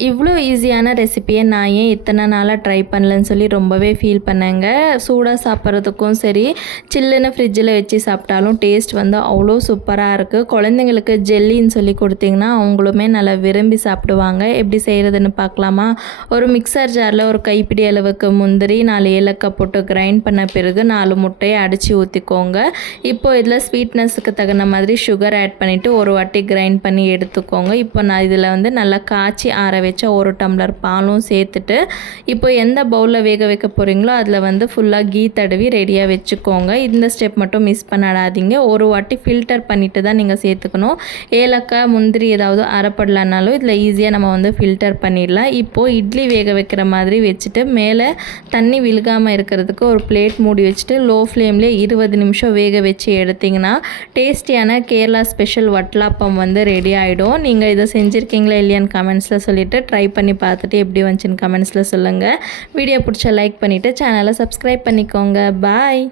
இவ்வளோ ஈஸியான ரெசிப்பியை நான் ஏன் இத்தனை நாளாக ட்ரை பண்ணலன்னு சொல்லி ரொம்பவே ஃபீல் பண்ணேங்க. சூடாக சாப்பிட்றதுக்கும் சரி, சில்லுன்னு ஃப்ரிட்ஜில் வச்சு சாப்பிட்டாலும் டேஸ்ட் வந்து அவ்வளோ சூப்பராக இருக்குது. குழந்தைங்களுக்கு ஜெல்லின்னு சொல்லி கொடுத்தீங்கன்னா அவங்களுமே நல்லா விரும்பி சாப்பிடுவாங்க. எப்படி செய்கிறதுன்னு பார்க்கலாமா? ஒரு மிக்சர் ஜாரில் ஒரு கைப்பிடி அளவுக்கு முந்திரி, 4 ஏலக்காய் போட்டு கிரைண்ட் பண்ண பிறகு 4 முட்டையை அடித்து ஊற்றிக்கோங்க. இப்போது இதில் ஸ்வீட்னஸுக்கு தகுந்த மாதிரி சுகர் ஆட் பண்ணிவிட்டு ஒரு வாட்டி கிரைண்ட் பண்ணி எடுத்துக்கோங்க. இப்போ நான் இதில் வந்து நல்லா காய்ச்சி ஆற வச்ச 1 டம்ளர் பாலும் சேர்த்துட்டு, இப்போ எந்த பவுலில் வேக வைக்க போகிறீங்களோ அதில் வந்து ஃபுல்லாக கீ தடவி ரெடியாக வச்சுக்கோங்க. இந்த ஸ்டெப் மட்டும் மிஸ் பண்ணிடாதீங்க. ஒரு வாட்டி ஃபில்டர் பண்ணிவிட்டு தான் நீங்கள் சேர்த்துக்கணும். ஏலக்காய், முந்திரி ஏதாவது அரைப்படலனாலும் இதில் ஈஸியாக நம்ம வந்து ஃபில்டர் பண்ணிடலாம். இப்போது இட்லி வேக வைக்கிற மாதிரி வச்சுட்டு மேலே தண்ணி விழுகாமல் இருக்கிறதுக்கு ஒரு பிளேட் மூடி வச்சுட்டு லோ ஃப்ளேம்லேயே 20 நிமிஷம் வேக வச்சு எடுத்திங்கன்னா டேஸ்டியான கேரளா ஸ்பெஷல் வட்டலாப்பம் வந்து ரெடி ஆகிடும். நீங்கள் இதை செஞ்சுருக்கீங்களா இல்லையான்னு கமெண்ட்ஸில் சொல்லிவிட்டு ட்ரை பண்ணி பார்த்துட்டு எப்படி வந்துச்சுன்னு கமெண்ட்ஸில் சொல்லுங்கள். வீடியோ பிடிச்சா லைக் பண்ணிவிட்டு சேனலை சப்ஸ்கிரைப் பண்ணிக்கோங்க. பாய்.